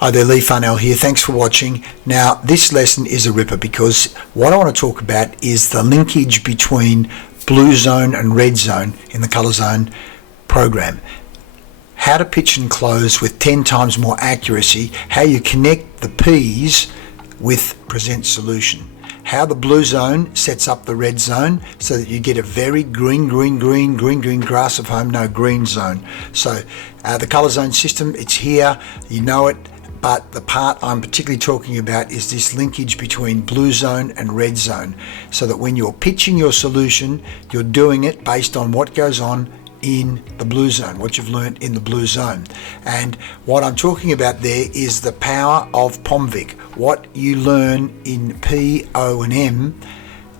Hi there, Lee Farnell here. Thanks for watching. Now, this lesson is a ripper because what I want to talk about is the linkage between blue zone and red zone in the color zone program. How to pitch and close with 10 times more accuracy, how you connect the P's with present solution, how the blue zone sets up the red zone so that you get a very green grass of home, no green zone. So the color zone system, it's here, you know it. But the part I'm particularly talking about is this linkage between blue zone and red zone, so that when you're pitching your solution, you're doing it based on what goes on in the blue zone, what you've learned in the blue zone. And what I'm talking about there is the power of viic, what you learn in P, O and M,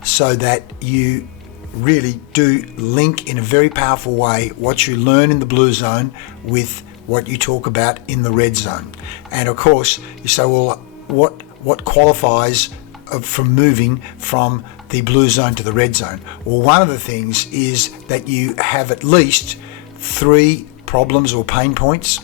so that you really do link in a very powerful way what you learn in the blue zone with what you talk about in the red zone. And of course you say, well, what qualifies from moving from the blue zone to the red zone? Well, one of the things is that you have at least 3 problems or pain points,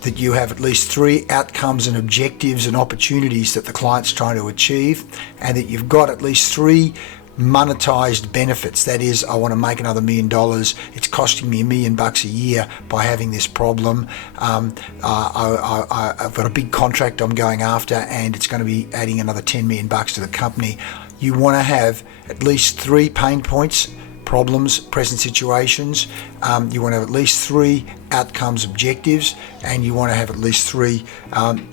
that you have at least 3 outcomes and objectives and opportunities that the client's trying to achieve, and that you've got at least 3 monetized benefits. That is, I want to make another $1 million. It's costing me $1 million a year by having this problem. I've got a big contract I'm going after, and it's going to be adding another $10 million to the company. You want to have at least 3 pain points, problems, present situations. You want to have at least 3 outcomes, objectives, and you want to have at least 3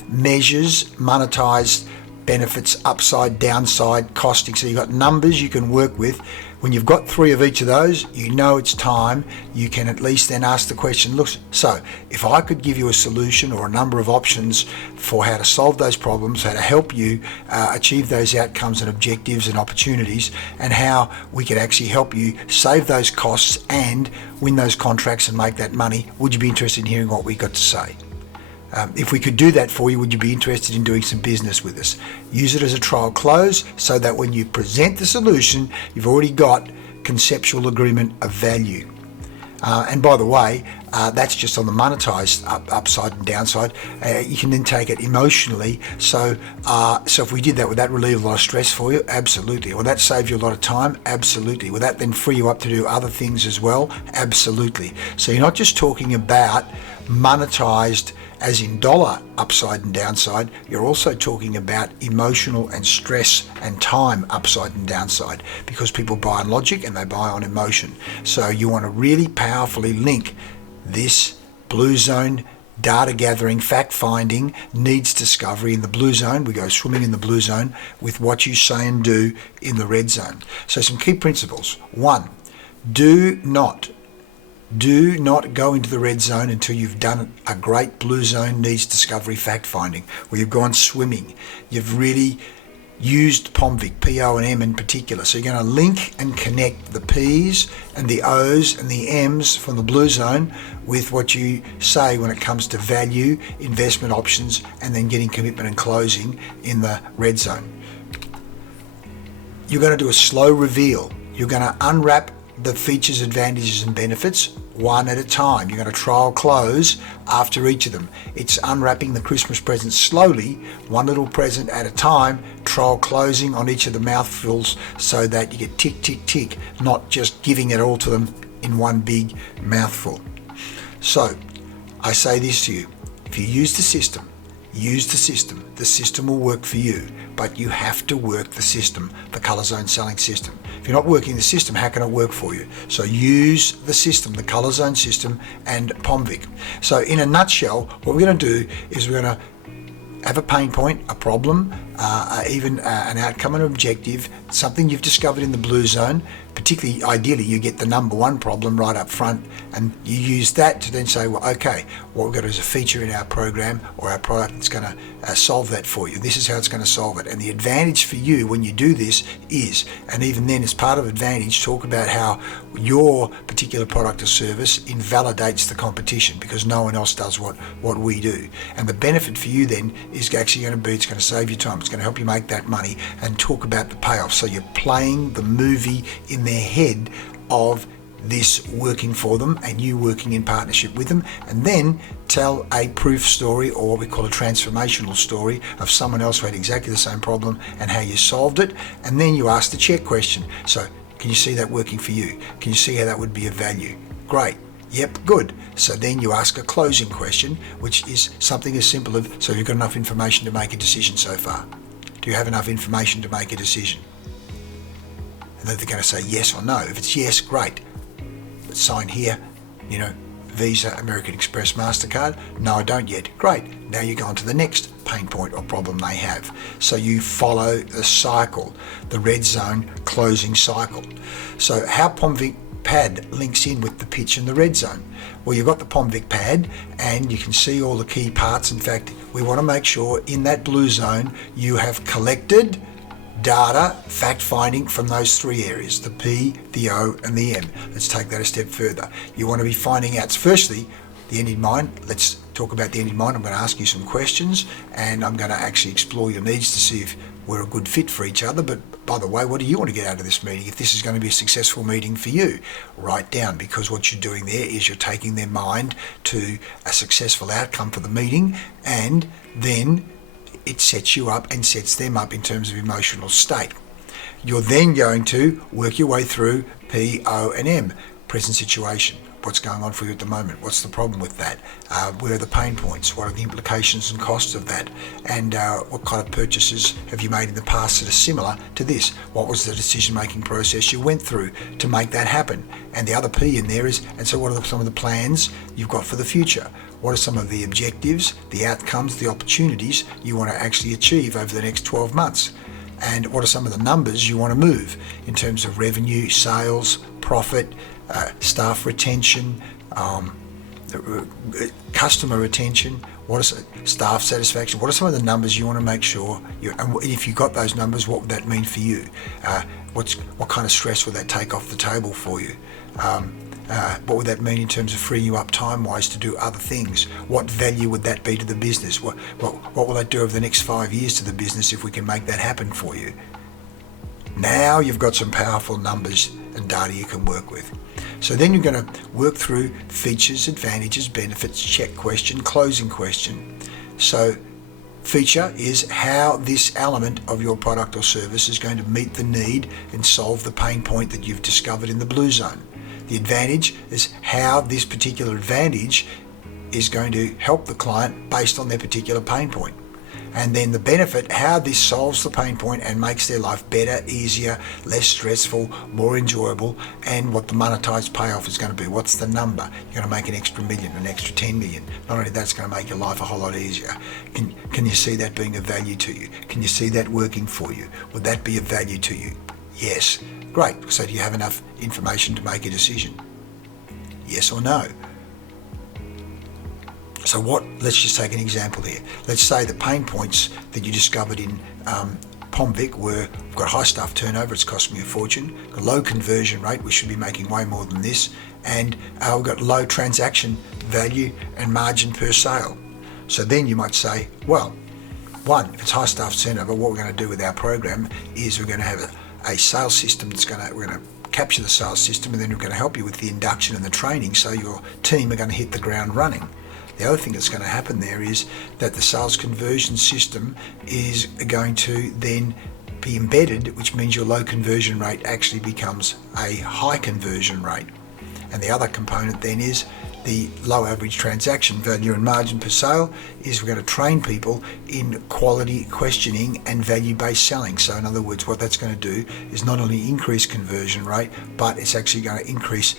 measures, monetized benefits, upside, downside, costing. So you've got numbers you can work with. When you've got 3 of each of those, you know it's time. You can at least then ask the question, look, so if I could give you a solution or a number of options for how to solve those problems, how to help you achieve those outcomes and objectives and opportunities, and how we could actually help you save those costs and win those contracts and make that money, would you be interested in hearing what we got to say? If we could do that for you, would you be interested in doing some business with us? Use it as a trial close so that when you present the solution, you've already got conceptual agreement of value. And by the way, that's just on the monetized upside and downside. You can then take it emotionally. So if we did that, would that relieve a lot of stress for you? Absolutely. Will that save you a lot of time? Absolutely. Will that then free you up to do other things as well? Absolutely. So you're not just talking about monetized as in dollar upside and downside, you're also talking about emotional and stress and time upside and downside, because people buy on logic and they buy on emotion. So you want to really powerfully link this blue zone data gathering, fact finding, needs discovery in the blue zone. We go swimming in the blue zone with what you say and do in the red zone. So some key principles. 1, do not go into the red zone until you've done a great blue zone needs discovery fact finding, where you've gone swimming. You've really used viic, P, O and M in particular. So you're going to link and connect the P's and the O's and the M's from the blue zone with what you say when it comes to value, investment options, and then getting commitment and closing in the red zone. You're going to do a slow reveal. You're going to unwrap the features, advantages and benefits one at a time. You're going to trial close after each of them. It's unwrapping the Christmas presents slowly, one little present at a time, trial closing on each of the mouthfuls so that you get tick, tick, tick, not just giving it all to them in one big mouthful. So I say this to you, if you use the system, the system will work for you, but you have to work the system, the color zone selling system. If you're not working the system, how can it work for you? So use the system, the color zone system and viic. So in a nutshell, what we're going to do is we're going to have a pain point, a problem, even an outcome and objective, something you've discovered in the blue zone. Particularly, ideally, you get the number 1 problem right up front, and you use that to then say, well, okay, what we've got is a feature in our program or our product that's going to solve that for you. This is how it's going to solve it. And the advantage for you when you do this is, and even then as part of advantage, talk about how your particular product or service invalidates the competition, because no one else does what we do. And the benefit for you then is actually going to be, it's going to save you time, it's going to help you make that money, and talk about the payoff. So you're playing the movie in their head of this working for them and you working in partnership with them, and then tell a proof story, or what we call a transformational story, of someone else who had exactly the same problem and how you solved it. And then you ask the check question. So, can you see that working for you? Can you see how that would be of value? Great. Yep, good. So then you ask a closing question, which is something as simple as, so you've got enough information to make a decision so far? Do you have enough information to make a decision? And then they're going to say yes or no. If it's yes, great. Let's sign here, Visa, American Express, MasterCard. No, I don't yet. Great. Now you go on to the next pain point or problem they have. So you follow the cycle, the red zone closing cycle. So how PomVic pad links in with the pitch and the red zone? Well, you've got the PomVic pad and you can see all the key parts. In fact, we want to make sure in that blue zone you have collected data, fact finding from those three areas, the P, the O and the M. Let's take that a step further. You want to be finding out, firstly, the end in mind. Let's talk about the end in mind. I'm going to ask you some questions and I'm going to actually explore your needs to see if we're a good fit for each other. But by the way, what do you want to get out of this meeting? If this is going to be a successful meeting for you, write down, because what you're doing there is you're taking their mind to a successful outcome for the meeting, and then it sets you up and sets them up in terms of emotional state. You're then going to work your way through P, O and M. Present situation. What's going on for you at the moment? What's the problem with that? Where are the pain points? What are the implications and costs of that? And what kind of purchases have you made in the past that are similar to this? What was the decision-making process you went through to make that happen? And the other P in there is, and so what are some of the plans you've got for the future? What are some of the objectives, the outcomes, the opportunities you want to actually achieve over the next 12 months? And what are some of the numbers you want to move in terms of revenue, sales, profit, staff retention, customer retention, what is staff satisfaction? What are some of the numbers you want to make sure and if you got those numbers, what would that mean for you? What kind of stress would that take off the table for you? What would that mean in terms of freeing you up time-wise to do other things? What value would that be to the business? What will that do over the next 5 years to the business if we can make that happen for you? Now you've got some powerful numbers and data you can work with. So then you're going to work through features, advantages, benefits, check question, closing question. So feature is how this element of your product or service is going to meet the need and solve the pain point that you've discovered in the blue zone. The advantage is how this particular advantage is going to help the client based on their particular pain point. And then the benefit, how this solves the pain point and makes their life better, easier, less stressful, more enjoyable, and what the monetized payoff is going to be. What's the number? You're going to make an extra million, an extra 10 million. Not only that's going to make your life a whole lot easier. Can you see that being of value to you? Can you see that working for you? Would that be of value to you? Yes. Great. So do you have enough information to make a decision? Yes or no? So let's just take an example here. Let's say the pain points that you discovered in PomVic were, we've got high staff turnover, it's cost me a fortune, a low conversion rate, we should be making way more than this, and we've got low transaction value and margin per sale. So then you might say, well, one, if it's high staff turnover, what we're going to do with our program is we're going to have a sales system we're going to capture the sales system, and then we're going to help you with the induction and the training so your team are going to hit the ground running. The other thing that's going to happen there is that the sales conversion system is going to then be embedded, which means your low conversion rate actually becomes a high conversion rate. And the other component then is the low average transaction value and margin per sale is we're going to train people in quality questioning and value-based selling. So in other words, what that's going to do is not only increase conversion rate, but it's actually going to increase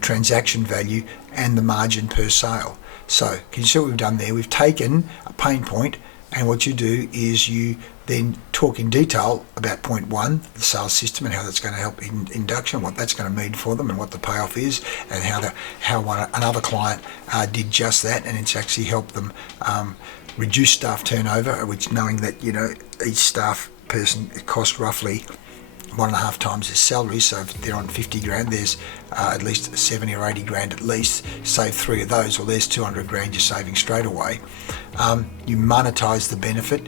transaction value and the margin per sale. So can you see what we've done there? We've taken a pain point, and what you do is you then talk in detail about point one, the sales system, and how that's going to help in induction, what that's going to mean for them and what the payoff is, and how another client did just that, and it's actually helped them reduce staff turnover, which knowing that each staff person, it costs roughly 1.5 times his salary. So if they're on 50 grand, there's at least 70 or 80 grand at least. Save 3 of those, well, there's 200 grand you're saving straight away. You monetize the benefit,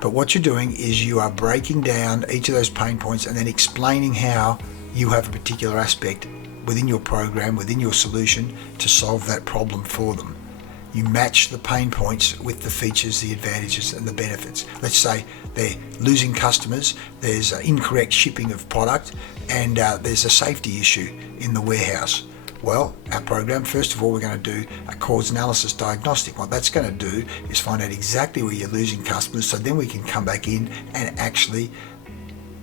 but what you're doing is you are breaking down each of those pain points and then explaining how you have a particular aspect within your program, within your solution, to solve that problem for them. You match the pain points with the features, the advantages and the benefits. Let's say they're losing customers, there's incorrect shipping of product, and there's a safety issue in the warehouse. Well, our program, first of all, we're going to do a cause analysis diagnostic. What that's going to do is find out exactly where you're losing customers, so then we can come back in and actually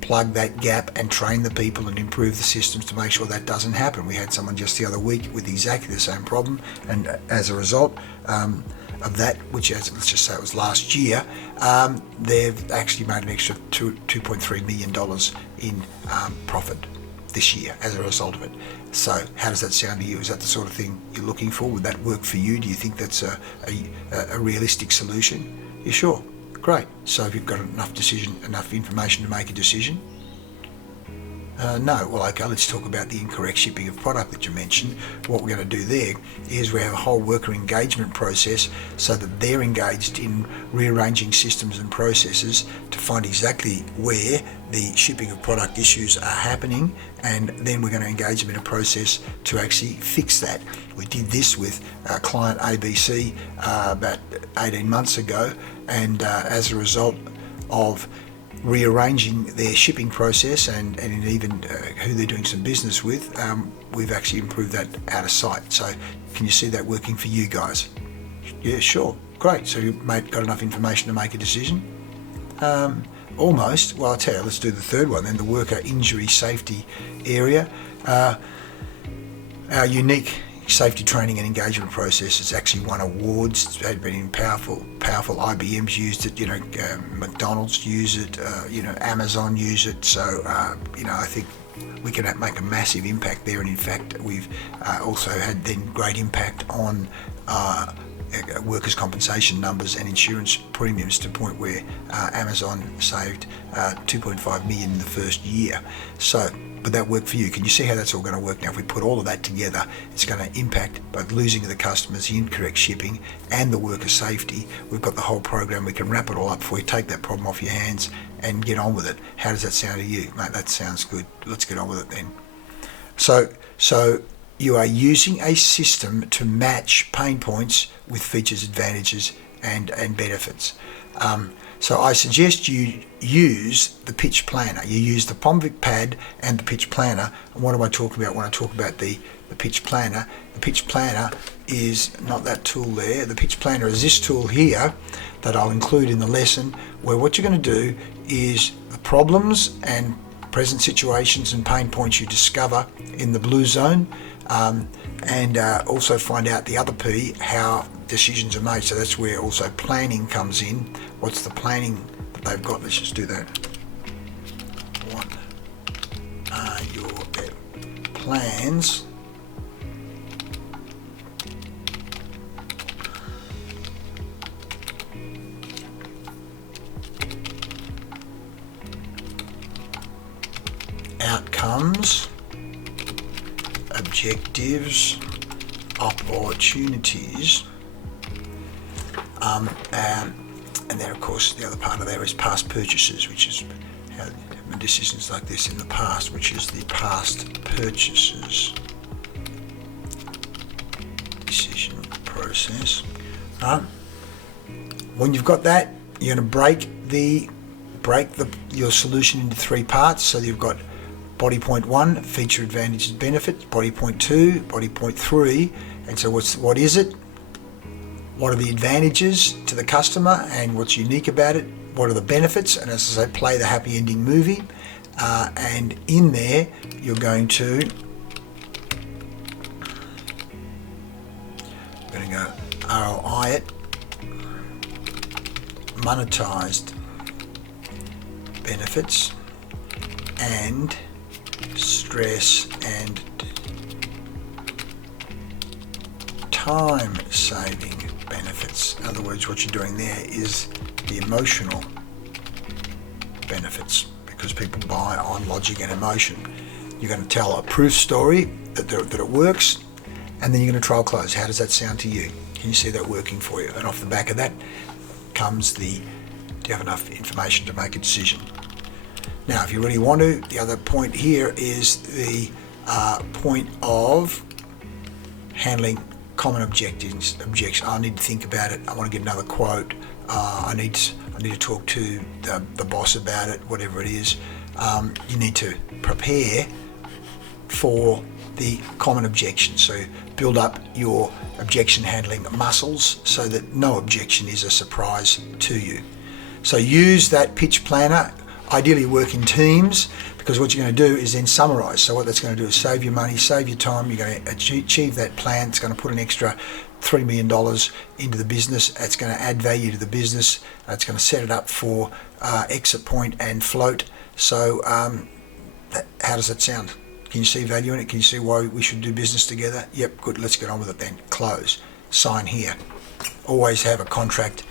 plug that gap and train the people and improve the systems to make sure that doesn't happen. We had someone just the other week with exactly the same problem, and as a result of that, which let's just say it was last year, they've actually made an extra $2.3 million in profit this year as a result of it. So how does that sound to you? Is that the sort of thing you're looking for? Would that work for you? Do you think that's a realistic solution? You sure? Great. So if you've got enough information to make a decision? No. Well, okay, let's talk about the incorrect shipping of product that you mentioned. What we're going to do there is we have a whole worker engagement process so that they're engaged in rearranging systems and processes to find exactly where the shipping of product issues are happening, and then we're going to engage them in a process to actually fix that. We did this with client ABC about 18 months ago, and as a result of rearranging their shipping process and even who they're doing some business with, we've actually improved that out of sight. So can you see that working for you guys? Yeah, sure. Great. So you've got enough information to make a decision? Almost. Well, I'll tell you, let's do the third one then, the worker injury safety area. Our unique safety training and engagement process has actually won awards. It's had been in powerful IBM's used it, McDonald's use it, Amazon use it. So I think we can make a massive impact there, and in fact we've also had then great impact on workers' compensation numbers and insurance premiums, to the point where Amazon saved $2.5 million in the first year. So would that work for you? Can you see how that's all going to work? Now, if we put all of that together, it's going to impact both losing of the customers, the incorrect shipping, and the worker safety. We've got the whole program. We can wrap it all up before you take that problem off your hands and get on with it. How does that sound to you? Mate, that sounds good. Let's get on with it then. So you are using a system to match pain points with features, advantages, and benefits. So I suggest you use the pitch planner. You use the Pomvic pad and the pitch planner. And what am I talking about when I talk about the pitch planner? The pitch planner is not that tool there. The pitch planner is this tool here that I'll include in the lesson, where what you're going to do is the problems and present situations and pain points you discover in the blue zone, and also find out the other P, how decisions are made. So that's where also planning comes in. What's the planning that they've got? Let's just do that. What are your plans outcomes, objectives, opportunities, and then of course the other part of there is past purchases, which is how decisions like this in the past, which is the past purchases decision process. When you've got that, you're going to break your solution into three parts. So you've got body point 1, feature, advantages, benefits. Body point 2, body point 3. And so what is it? What are the advantages to the customer and what's unique about it? What are the benefits? And as I say, play the happy ending movie. And in there, you're going to go ROI it, monetized benefits, and stress and time saving benefits. In other words, what you're doing there is the emotional benefits, because people buy on logic and emotion. You're going to tell a proof story that it works, and then you're going to trial close. How does that sound to you? Can you see that working for you? And off the back of that comes do you have enough information to make a decision? Now, if you really want to, the other point here is the point of handling common objections. I need to think about it. I want to get another quote. I need to talk to the boss about it. Whatever it is, you need to prepare for the common objection. So build up your objection handling muscles so that no objection is a surprise to you. So use that pitch planner. Ideally work in teams, because what you're going to do is then summarize. So what that's going to do is save you money, save you time. You're going to achieve that plan. It's going to put an extra $3 million into the business. It's going to add value to the business. It's going to set it up for exit point and float. So how does that sound? Can you see value in it? Can you see why we should do business together? Yep, good. Let's get on with it then. Close. Sign here. Always have a contract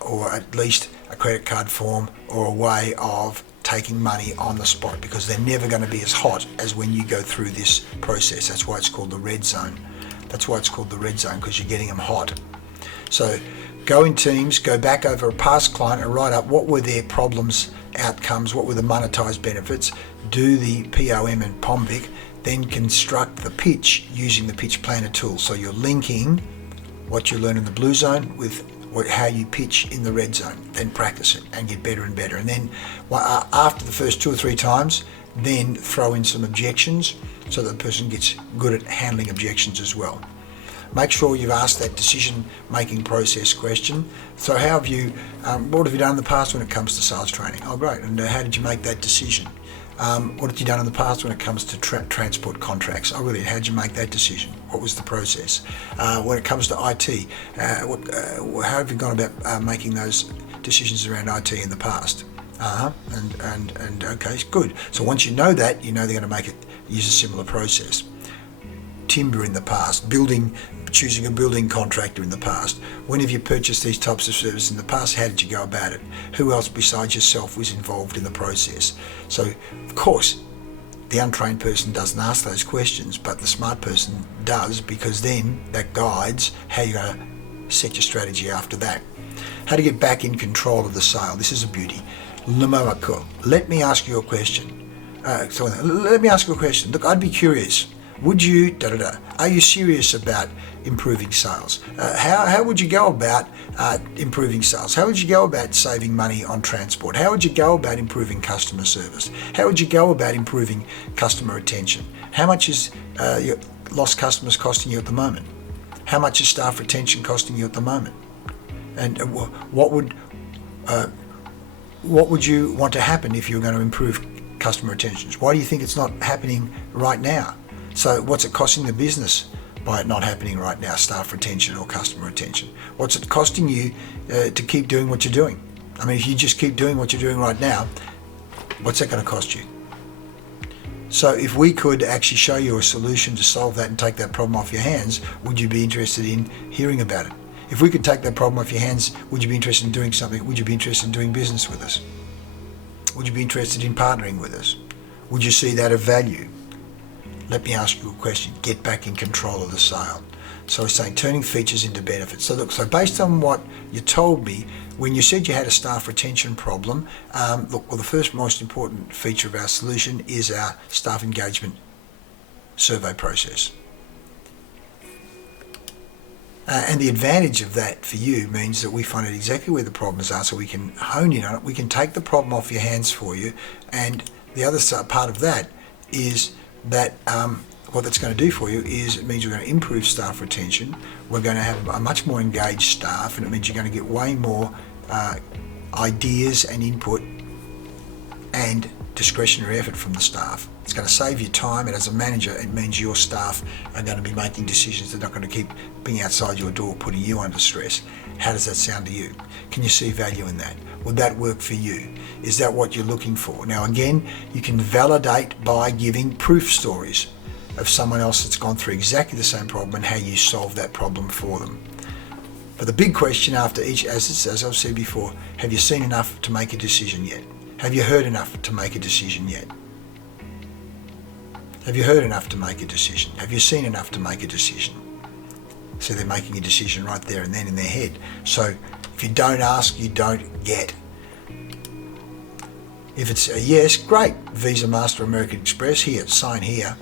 or at least a credit card form or a way of taking money on the spot, because they're never going to be as hot as when you go through this process. That's why it's called the red zone. That's why it's called the red zone, because you're getting them hot. So go in teams, go back over a past client and write up what were their problems, outcomes, what were the monetized benefits, do the POM and POMVIC, then construct the pitch using the pitch planner tool. So you're linking what you learn in the blue zone with how you pitch in the red zone. Then practice it and get better and better. And then after the first 2 or 3 times, then throw in some objections so that the person gets good at handling objections as well. Make sure you've asked that decision-making process question. So how have you, what have you done in the past when it comes to sales training? Oh, great. And how did you make that decision? What have you done in the past when it comes to transport contracts? Oh, really? How did you make that decision? What was the process? When it comes to IT, how have you gone about making those decisions around IT in the past? And okay, good. So once you know that, you know they're going to use a similar process. Timber in the past, choosing a building contractor in the past. When have you purchased these types of services in the past? How did you go about it? Who else besides yourself was involved in the process? So, of course, the untrained person doesn't ask those questions, but the smart person does, because then that guides how you're going to set your strategy after that. How to get back in control of the sale. This is a beauty. Let me ask you a question. Let me ask you a question. Look, I'd be curious. Would you, are you serious about improving sales? How would you go about improving sales? How would you go about saving money on transport? How would you go about improving customer service? How would you go about improving customer retention? How much is your lost customers costing you at the moment? How much is staff retention costing you at the moment? And what would you want to happen if you were going to improve customer retention? Why do you think it's not happening right now? So what's it costing the business by it not happening right now, staff retention or customer retention? What's it costing you to keep doing what you're doing? I mean, if you just keep doing what you're doing right now, what's that going to cost you? So if we could actually show you a solution to solve that and take that problem off your hands, would you be interested in hearing about it? If we could take that problem off your hands, would you be interested in doing something? Would you be interested in doing business with us? Would you be interested in partnering with us? Would you see that of value? Let me ask you a question. Get back in control of the sale. So we're saying turning features into benefits. So look, so based on what you told me, when you said you had a staff retention problem, the first most important feature of our solution is our staff engagement survey process. And the advantage of that for you means that we find out exactly where the problems are, so we can hone in on it. We can take the problem off your hands for you. And the other part of that is that what that's going to do for you is it means we're going to improve staff retention. We're going to have a much more engaged staff, and it means you're going to get way more ideas and input and discretionary effort from the staff. It's going to save you time, and as a manager, it means your staff are going to be making decisions. They're not going to keep being outside your door, putting you under stress. How does that sound to you? Can you see value in that? Would that work for you? Is that what you're looking for? Now, again, you can validate by giving proof stories of someone else that's gone through exactly the same problem and how you solve that problem for them. But the big question after each, as I've said before, have you seen enough to make a decision yet? Have you heard enough to make a decision yet? Have you heard enough to make a decision? Have you seen enough to make a decision? So they're making a decision right there and then in their head. So if you don't ask, you don't get. If it's a yes, great, Visa, Master, American Express, here, sign here.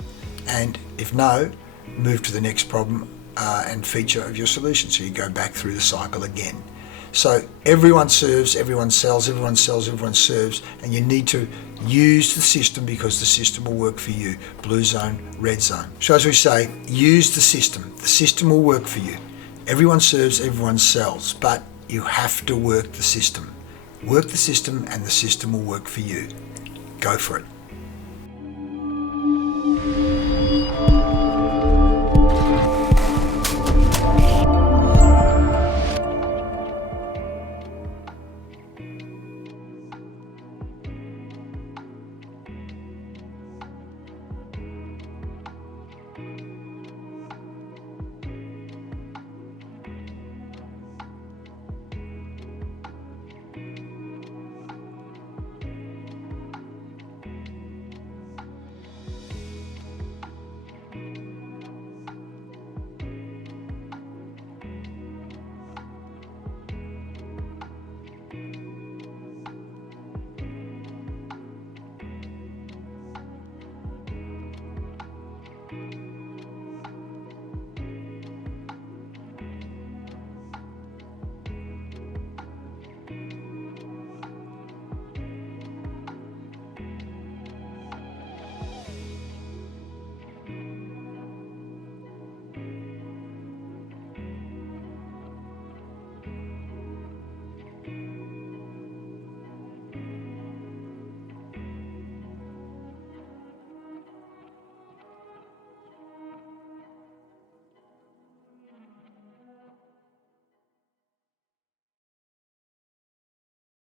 And if no, move to the next problem and feature of your solution. So you go back through the cycle again. So everyone serves, everyone sells, everyone sells, everyone serves, and you need to use the system because the system will work for you. Blue zone, red zone. So as we say, use the system. The system will work for you. Everyone serves, everyone sells, but you have to work the system. Work the system and the system will work for you. Go for it.